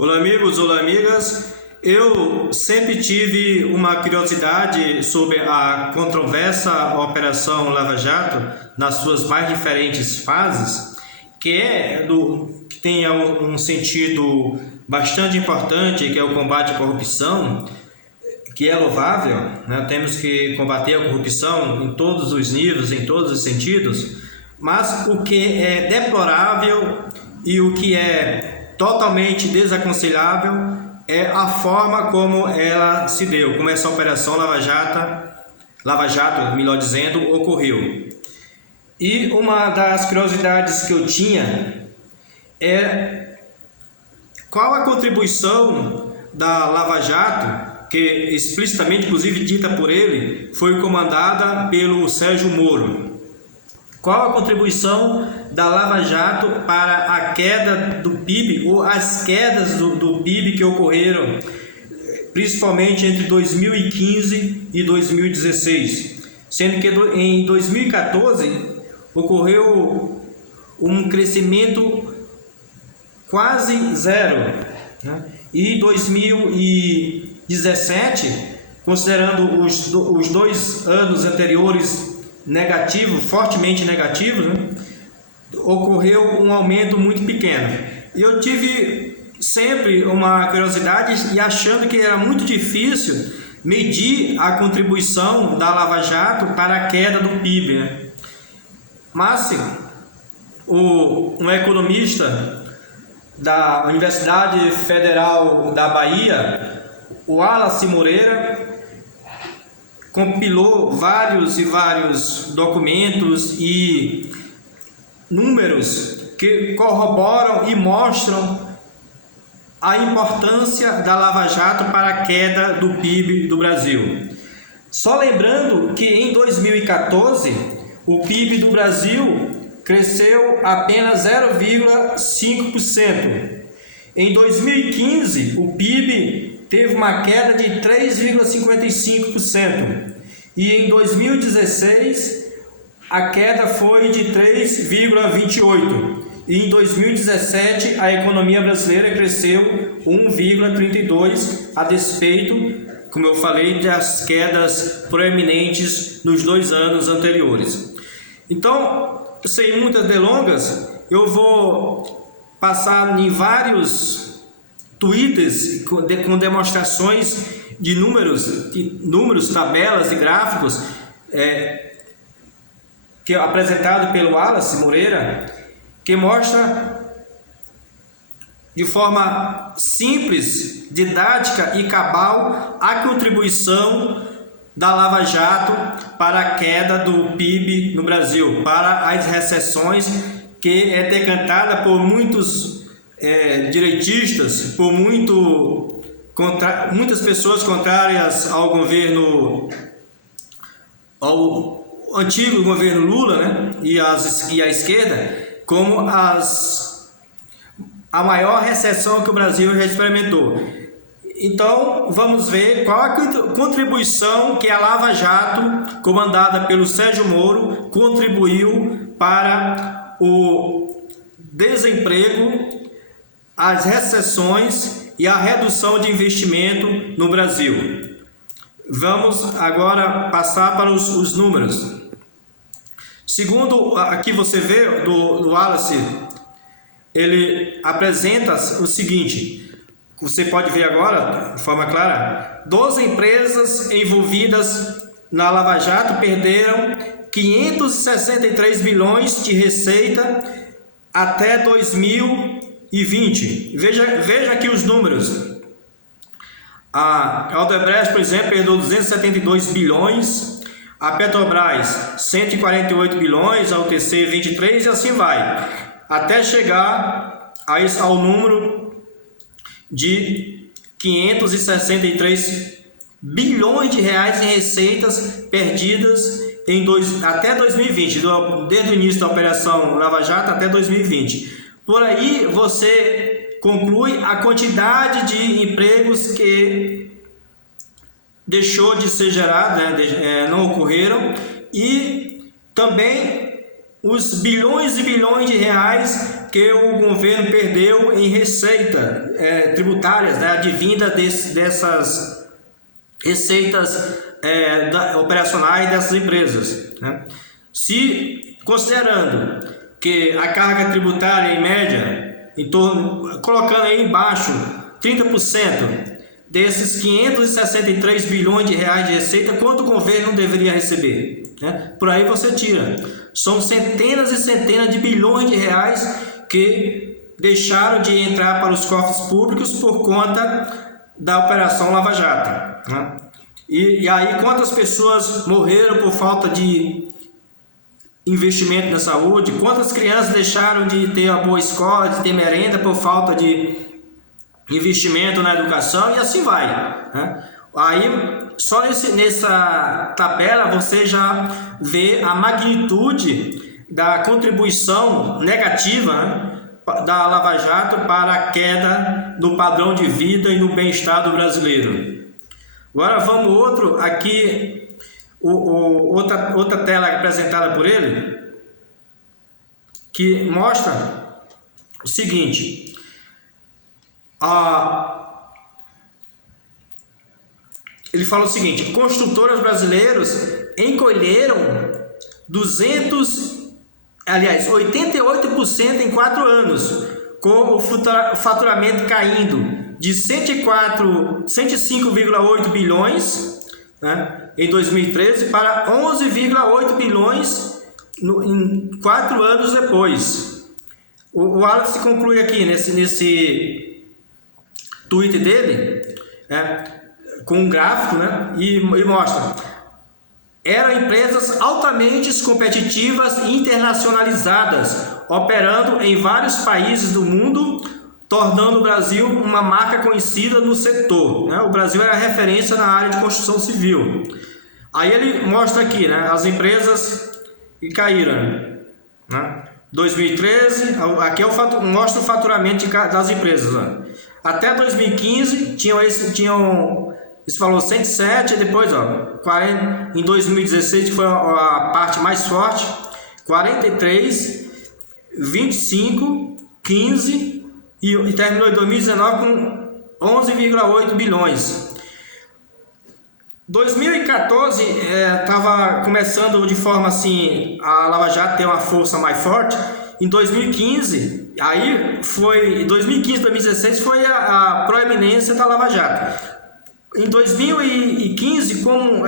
Olá amigos, olá amigas. Eu sempre tive uma curiosidade sobre a controversa Operação Lava Jato nas suas mais diferentes fases, que tem um sentido bastante importante, que é o combate à corrupção, que é louvável, né? Temos que combater a corrupção em todos os níveis, em todos os sentidos, mas o que é deplorável e o que é totalmente desaconselhável é a forma como ela se deu, como essa operação Lava Jato, melhor dizendo, ocorreu. E uma das curiosidades que eu tinha é qual a contribuição da Lava Jato, que explicitamente, inclusive dita por ele, foi comandada pelo Sérgio Moro. Qual a contribuição da Lava Jato para a queda do PIB ou as quedas do PIB que ocorreram principalmente entre 2015 e 2016? Sendo que em 2014 ocorreu um crescimento quase zero, né? E 2017, considerando os 2 anos anteriores negativo, fortemente negativo, né? Ocorreu um aumento muito pequeno. E eu tive sempre uma curiosidade e achando que era muito difícil medir a contribuição da Lava Jato para a queda do PIB, né? Mas um economista da Universidade Federal da Bahia, o Wallace Moreira, compilou vários documentos e números que corroboram e mostram a importância da Lava Jato para a queda do PIB do Brasil. Só lembrando que em 2014 o PIB do Brasil cresceu apenas 0,5%. Em 2015 o PIB teve uma queda de 3,55%. E em 2016, a queda foi de 3,28%. E em 2017, a economia brasileira cresceu 1,32%, a despeito, como eu falei, das quedas proeminentes nos 2 anos anteriores. Então, sem muitas delongas, eu vou passar em vários tweets com demonstrações de números, tabelas e gráficos que é apresentado pelo Wallace Moreira, que mostra de forma simples, didática e cabal a contribuição da Lava Jato para a queda do PIB no Brasil, para as recessões que é decantada por muitos direitistas, por muitas pessoas contrárias ao governo, ao antigo governo Lula, né? e a esquerda, como a maior recessão que o Brasil já experimentou. Então, vamos ver qual a contribuição que a Lava Jato, comandada pelo Sérgio Moro, contribuiu para o desemprego, as recessões e a redução de investimento no Brasil. Vamos agora passar para os números. Segundo aqui você vê do Wallace, ele apresenta o seguinte, você pode ver agora de forma clara: 12 empresas envolvidas na Lava Jato perderam 563 bilhões de receita até 2020. Veja aqui os números. A Odebrecht, por exemplo, perdeu 272 bilhões, a Petrobras 148 bilhões, a UTC 23 e assim vai, até chegar ao número de 563 bilhões de reais em receitas perdidas até 2020, desde o início da Operação Lava Jato até 2020. Por aí você conclui a quantidade de empregos que deixou de ser gerado, né? Não ocorreram, e também os bilhões e bilhões de reais que o governo perdeu em receita tributárias, né, advinda dessas receitas operacionais dessas empresas, né? Se considerando que a carga tributária em média, colocando aí embaixo 30% desses 563 bilhões de reais de receita, quanto o governo deveria receber, né? Por aí você tira. São centenas e centenas de bilhões de reais que deixaram de entrar para os cofres públicos por conta da Operação Lava Jato, né? E aí quantas pessoas morreram por falta de investimento na saúde, quantas crianças deixaram de ter uma boa escola, de ter merenda por falta de investimento na educação, e assim vai, né? Aí só nessa tabela você já vê a magnitude da contribuição negativa, né, da Lava Jato para a queda no padrão de vida e no bem-estar do brasileiro. Agora vamos outro aqui. Outra tela apresentada por ele, que mostra o seguinte: ele fala o seguinte: construtoras brasileiros encolheram 88% em 4 anos, com o faturamento caindo de 105,8 bilhões, né, em 2013 para 11,8 bilhões em 4 anos depois. O Wallace conclui aqui nesse tweet dele, com um gráfico, né, e mostra: eram empresas altamente competitivas e internacionalizadas, operando em vários países do mundo, tornando o Brasil uma marca conhecida no setor, né? O Brasil era referência na área de construção civil. Aí ele mostra aqui, né, as empresas que caíram, né? 2013, aqui mostra o faturamento das empresas, né? Até 2015 tinham esse valor 107, e depois 40, em 2016, que foi a parte mais forte, 43, 25, 15 e terminou em 2019 com 11,8 bilhões. 2014 estava começando de forma assim, a Lava Jato ter uma força mais forte. Em 2015, 2016 foi a proeminência da Lava Jato. Em 2015, como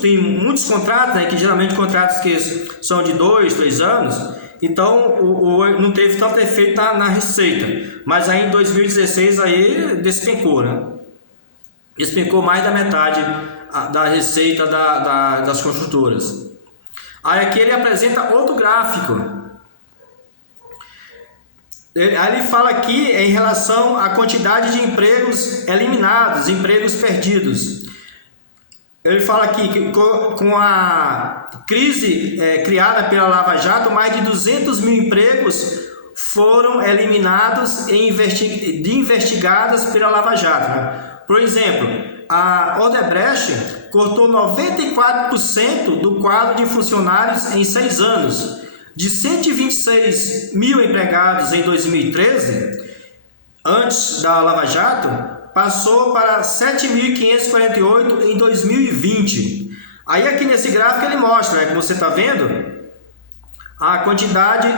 tem muitos contratos, né, que geralmente contratos que são de 2, 3 anos, então não teve tanto efeito na receita. Mas aí em 2016 aí despencou, né? Despencou mais da metade da receita das construtoras. Aí aqui ele apresenta outro gráfico. Aí ele fala aqui em relação à quantidade de empregos eliminados, empregos perdidos. Ele fala aqui que com a crise criada pela Lava Jato, mais de 200 mil empregos foram eliminados e investigados pela Lava Jato, né? Por exemplo, a Odebrecht cortou 94% do quadro de funcionários em 6 anos. De 126 mil empregados em 2013, antes da Lava Jato, passou para 7.548 em 2020. Aí aqui nesse gráfico ele mostra, como você está vendo, a quantidade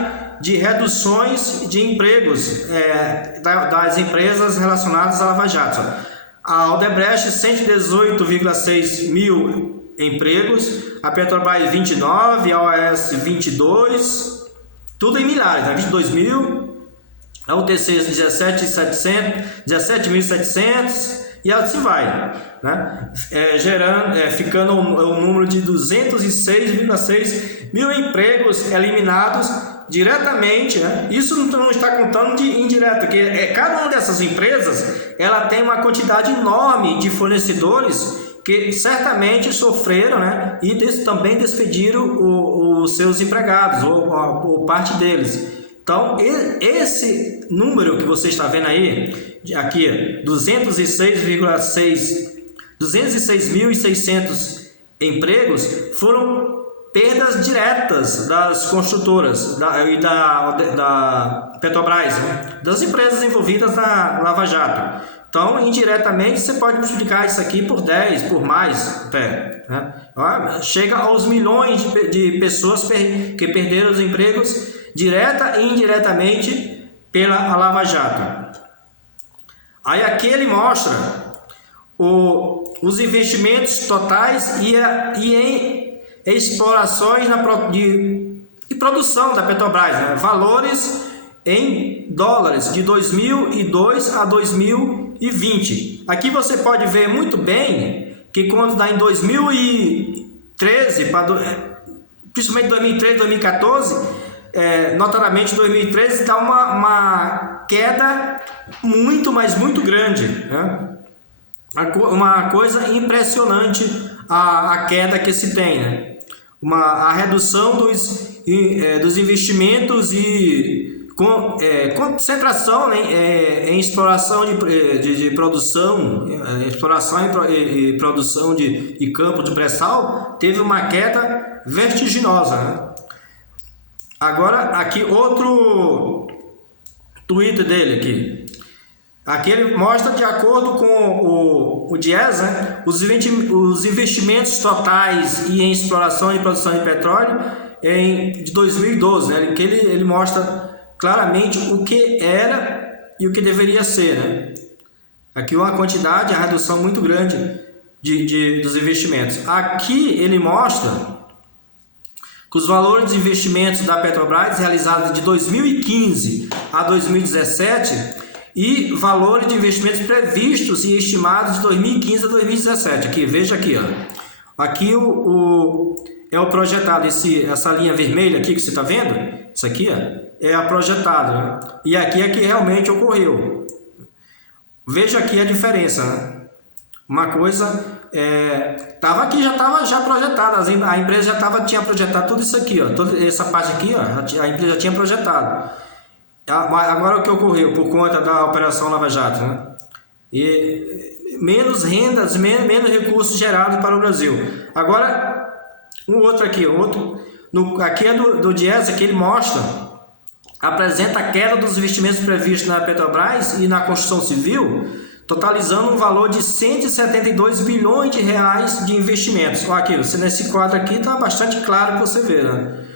de reduções de empregos das empresas relacionadas à Lava Jato. A Odebrecht, 118,6 mil empregos, a Petrobras 29, a OAS 22, tudo em milhares, né? 22 mil, a UTC 17.700 e assim vai, né? Ficando o número de 206,6 mil empregos eliminados diretamente, né? Isso não está contando de indireto, porque cada uma dessas empresas ela tem uma quantidade enorme de fornecedores que certamente sofreram, né? E também despediram os seus empregados ou parte deles. Então esse número que você está vendo aí, aqui 206.600 empregos foram perdas diretas das construtoras e da Petrobras, né? Das empresas envolvidas na Lava Jato. Então, indiretamente, você pode multiplicar isso aqui por 10, por mais até, né? Chega aos milhões de pessoas que perderam os empregos direta e indiretamente pela Lava Jato. Aí aqui ele mostra os investimentos totais e em explorações e produção da Petrobras, né? Valores em dólares de 2002 a 2020. Aqui você pode ver muito bem que quando dá em 2013, principalmente 2013, 2014, notadamente 2013 dá uma queda muito, mas muito grande, né? Uma coisa impressionante a queda que se tem, né? A redução dos investimentos e concentração, né, em exploração de produção, exploração e produção de campo de pré-sal, teve uma queda vertiginosa, né? Agora, aqui outro tweet dele aqui. Aqui ele mostra, de acordo com o Diese, né, os investimentos totais em exploração e produção de petróleo de 2012, né, que ele mostra claramente o que era e o que deveria ser, né? Aqui uma quantidade, a redução muito grande dos investimentos. Aqui ele mostra que os valores de investimentos da Petrobras realizados de 2015 a 2017 e valores de investimentos previstos e estimados de 2015 a 2017. Aqui, veja aqui, ó. Aqui é o projetado, essa linha vermelha aqui que você está vendo, isso aqui, ó, é a projetada, né? E aqui é que realmente ocorreu. Veja aqui a diferença, né? Uma coisa estava aqui, já estava projetada, a empresa já tinha projetado tudo isso aqui, ó, toda essa parte aqui, ó, a empresa já tinha projetado. Agora o que ocorreu por conta da Operação Lava Jato, né? E menos rendas, menos recursos gerados para o Brasil. Agora, aqui é do Diese, que ele apresenta a queda dos investimentos previstos na Petrobras e na construção civil, totalizando um valor de 172 bilhões de reais de investimentos. Olha aqui, nesse quadro aqui está bastante claro que você vê, né?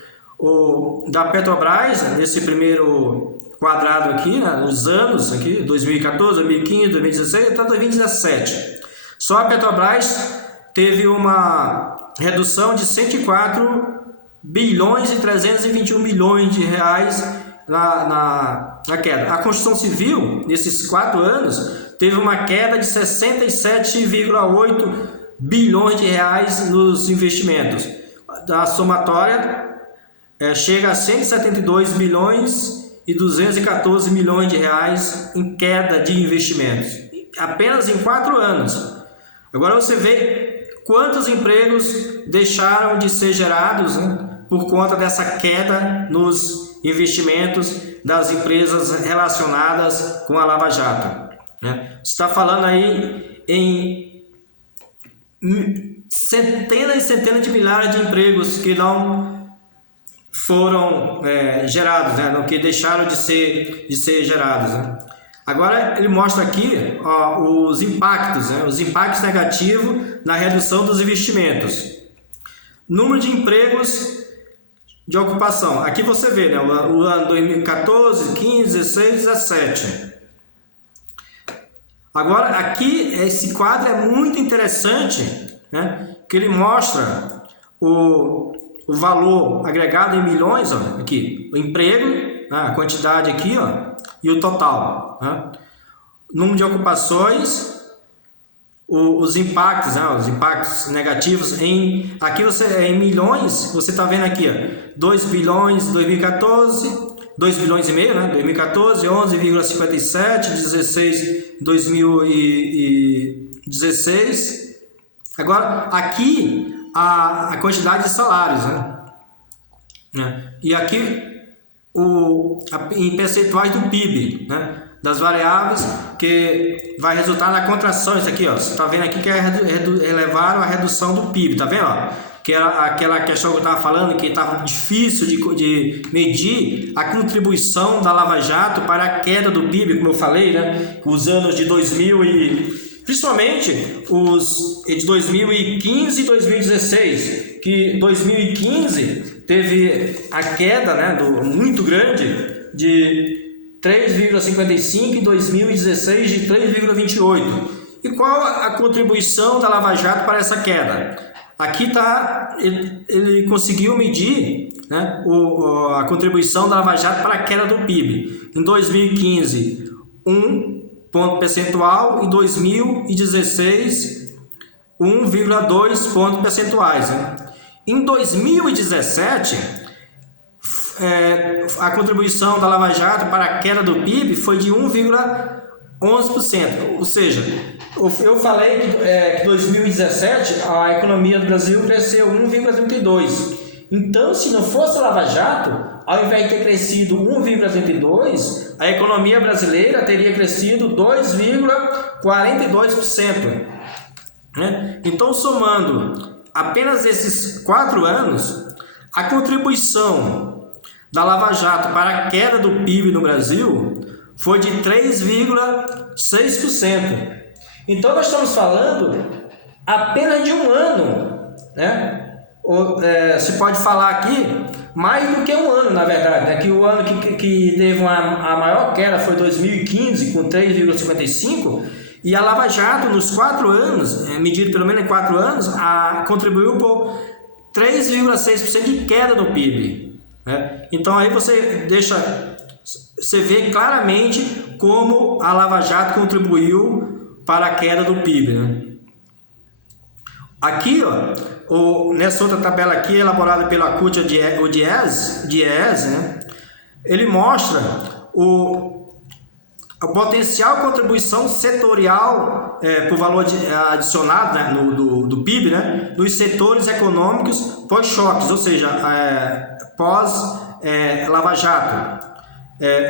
Da Petrobras, nesse primeiro quadrado aqui, né, nos anos aqui, 2014, 2015, 2016 até 2017. Só a Petrobras teve uma redução de 104 bilhões e 321 milhões de reais na queda. A construção civil, nesses 4 anos, teve uma queda de 67,8 bilhões de reais nos investimentos. A somatória chega a 172 bilhões e 214 milhões de reais em queda de investimentos, apenas em 4 anos. Agora você vê quantos empregos deixaram de ser gerados, né, por conta dessa queda nos investimentos das empresas relacionadas com a Lava Jato, né? Você está falando aí em centenas e centenas de milhares de empregos que não foram gerados, né, que deixaram de ser gerados, né? Agora ele mostra aqui, ó, os impactos negativos na redução dos investimentos. Número de empregos de ocupação. Aqui você vê, né, o ano 2014, 15, 16, 17. Agora aqui esse quadro é muito interessante, né, que ele mostra o valor agregado em milhões, ó, aqui, o emprego, né, a quantidade aqui, ó, e o total, né? Número de ocupações, os impactos, né, os impactos negativos aqui em milhões, você está vendo aqui, ó, 2 bilhões em 2014, 2 bilhões e meio, né, 2014, 11,57, 16 em 2016. Agora aqui a quantidade de salários, né? E aqui em percentuais do PIB, né, das variáveis que vai resultar na contração. Isso aqui, ó, você está vendo aqui que elevaram a redução do PIB, tá vendo? Ó? que era aquela questão que eu estava falando, que estava difícil de medir a contribuição da Lava Jato para a queda do PIB, como eu falei, né? Os anos de 2000 principalmente os de 2015 e 2016, que 2015 teve a queda, né, muito grande de 3,55 e 2016 de 3,28. E qual a contribuição da Lava Jato para essa queda? Aqui está, ele conseguiu medir, né, a contribuição da Lava Jato para a queda do PIB. Em 2015, 1 ponto percentual, e 2016, 1,2 pontos percentuais. Né? Em 2017, a contribuição da Lava Jato para a queda do PIB foi de 1,11%. Ou seja, eu falei que em 2017 a economia do Brasil cresceu 1,32%. Então, se não fosse a Lava Jato, ao invés de ter crescido 1,32%, a economia brasileira teria crescido 2,42%. Né? Então, somando apenas esses 4 anos, a contribuição da Lava Jato para a queda do PIB no Brasil foi de 3,6%. Então, nós estamos falando apenas de um ano, né? Se pode falar aqui mais do que um ano, na verdade, né? Que o ano que teve a maior queda foi 2015, com 3,55%, e a Lava Jato, nos 4 anos, medido pelo menos em 4 anos, contribuiu por 3,6% de queda no PIB. Né? Então aí você vê claramente como a Lava Jato contribuiu para a queda do PIB. Né? Aqui, nessa outra tabela aqui, elaborada pela CUT Diese, né? Ele mostra a potencial contribuição setorial por valor adicionado, né, do PIB, né, dos setores econômicos pós-choques, ou seja, pós-Lava Jato.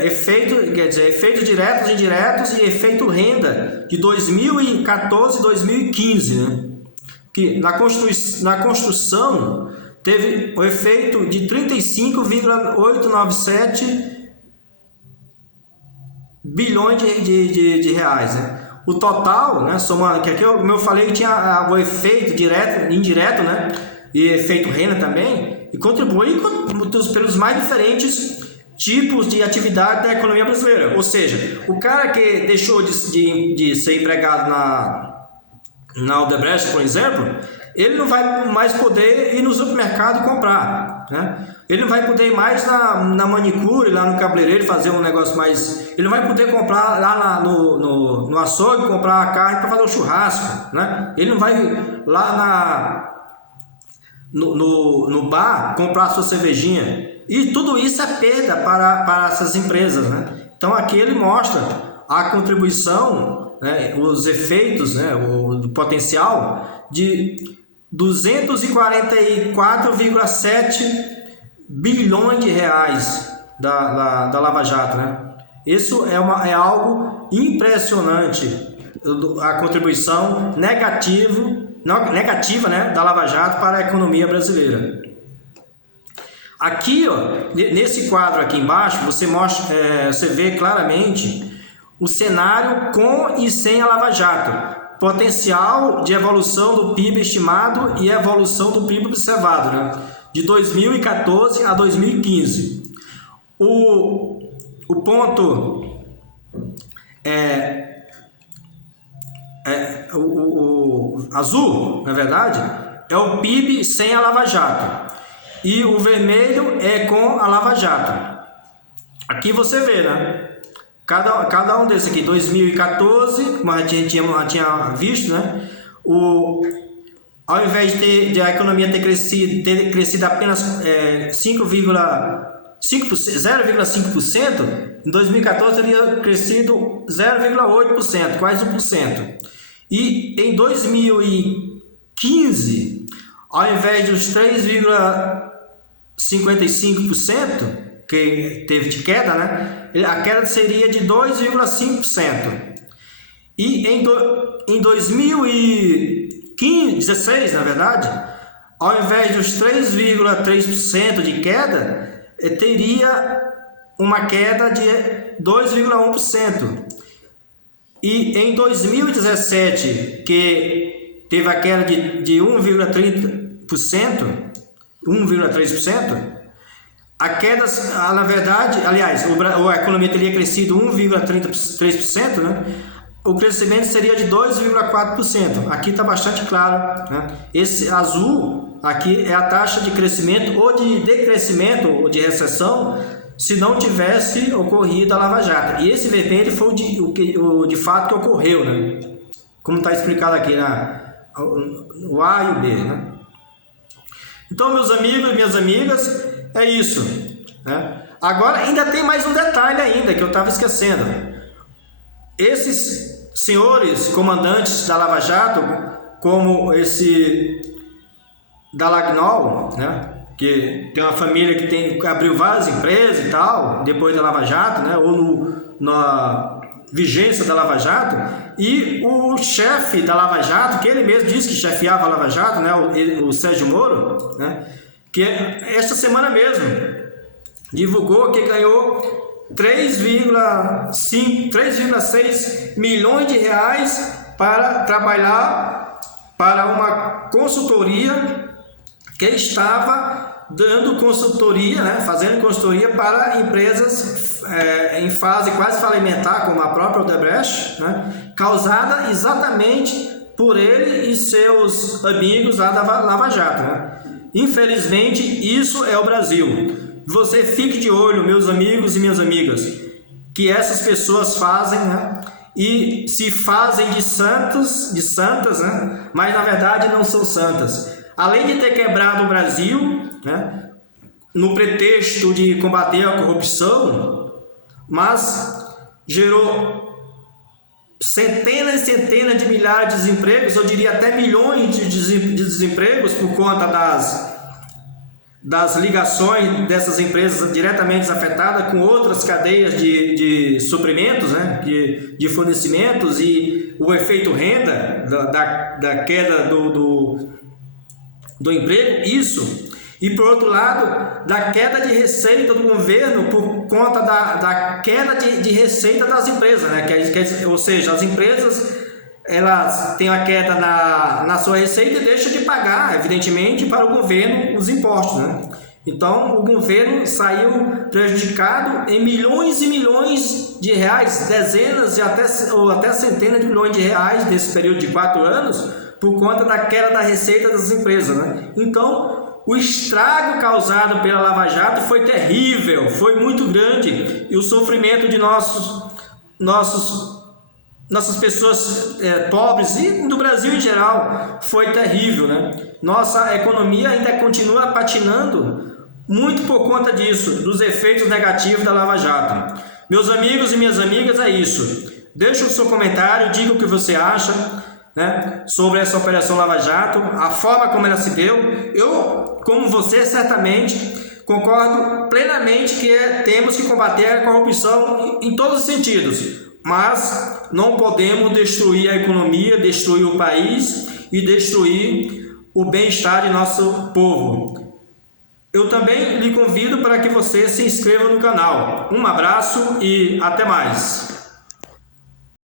Efeitos diretos e indiretos e efeito renda de 2014 e 2015, né? Que na construção teve o efeito de 35,897 bilhões de reais. Né? O total, né, somando, que aqui como eu falei, tinha o efeito direto, indireto, né, e efeito renda também, e contribui pelos mais diferentes tipos de atividade da economia brasileira. Ou seja, o cara que deixou de ser empregado na Odebrecht, por exemplo, ele não vai mais poder ir no supermercado comprar, né? Ele não vai poder ir mais na manicure, lá no cabeleireiro, fazer um negócio mais... Ele não vai poder comprar lá no açougue, comprar a carne para fazer um churrasco, né? Ele não vai lá no bar comprar a sua cervejinha. E tudo isso é perda para essas empresas, né? Então aqui ele mostra a contribuição, né, os efeitos, né, o potencial de 244,7 bilhões de reais da Lava Jato, né? Isso é algo impressionante, a contribuição negativa, né, da Lava Jato para a economia brasileira. Aqui, nesse quadro aqui embaixo, você vê claramente o cenário com e sem a Lava Jato, potencial de evolução do PIB estimado e evolução do PIB observado, né? De 2014 a 2015. O ponto o azul, na verdade, é o PIB sem a Lava Jato. E o vermelho é com a Lava Jato. Aqui você vê, né? Cada um desses aqui, 2014, como a gente tinha visto, né? Ao invés de a economia ter crescido apenas 0,5%, em 2014 teria crescido 0,8%, quase 1%. E em 2015, ao invés dos 3,55% que teve de queda, né? A queda seria de 2,5%. E em 2016, na verdade, ao invés dos 3,3% de queda, teria uma queda de 2,1%. E em 2017, que teve a queda de 1,3%, a queda, na verdade, aliás, a economia teria crescido 1,33%, né? O crescimento seria de 2,4%. Aqui está bastante claro, né? Esse azul aqui é a taxa de crescimento ou de decrescimento ou de recessão se não tivesse ocorrido a Lava Jato. E esse vermelho foi o de fato que ocorreu, né? Como está explicado aqui o A e o B, né? Então, meus amigos e minhas amigas, é isso, né? Agora, ainda tem mais um detalhe ainda que eu estava esquecendo. Esses senhores comandantes da Lava Jato, como esse Dallagnol, né? Que tem uma família que abriu várias empresas e tal, depois da Lava Jato, né? Ou na vigência da Lava Jato, e o chefe da Lava Jato, que ele mesmo disse que chefiava a Lava Jato, né? O Sérgio Moro, né? Que esta semana mesmo divulgou que ganhou 3,6 milhões de reais para trabalhar para uma consultoria que estava dando consultoria, né, fazendo consultoria para empresas em fase quase falimentar, como a própria Odebrecht, né, causada exatamente por ele e seus amigos lá da Lava Jato, né? Infelizmente, isso é o Brasil. Você fique de olho, meus amigos e minhas amigas, que essas pessoas fazem, né? E se fazem de santas, né? Mas na verdade não são santas. Além de ter quebrado o Brasil, né? No pretexto de combater a corrupção, mas gerou centenas e centenas de milhares de desempregos, eu diria até milhões de desempregos por conta das ligações dessas empresas diretamente afetadas com outras cadeias de suprimentos, né, de fornecimentos, e o efeito renda da queda do emprego, isso. E por outro lado, da queda de receita do governo por conta da queda de receita das empresas, né? Ou seja, as empresas elas têm a queda na sua receita e deixam de pagar, evidentemente, para o governo os impostos, né? Então, o governo saiu prejudicado em milhões e milhões de reais, dezenas ou até centenas de milhões de reais nesse período de 4 anos, por conta da queda da receita das empresas, né? Então, o estrago causado pela Lava Jato foi terrível, foi muito grande, e o sofrimento de nossas pessoas pobres e do Brasil em geral foi terrível, né? Nossa economia ainda continua patinando muito por conta disso, dos efeitos negativos da Lava Jato. Meus amigos e minhas amigas, é isso. Deixa o seu comentário, diga o que você acha, né, sobre essa Operação Lava Jato, a forma como ela se deu. Eu, como você, certamente concordo plenamente que temos que combater a corrupção em todos os sentidos, mas não podemos destruir a economia, destruir o país e destruir o bem-estar de nosso povo. Eu também lhe convido para que você se inscreva no canal. Um abraço e até mais!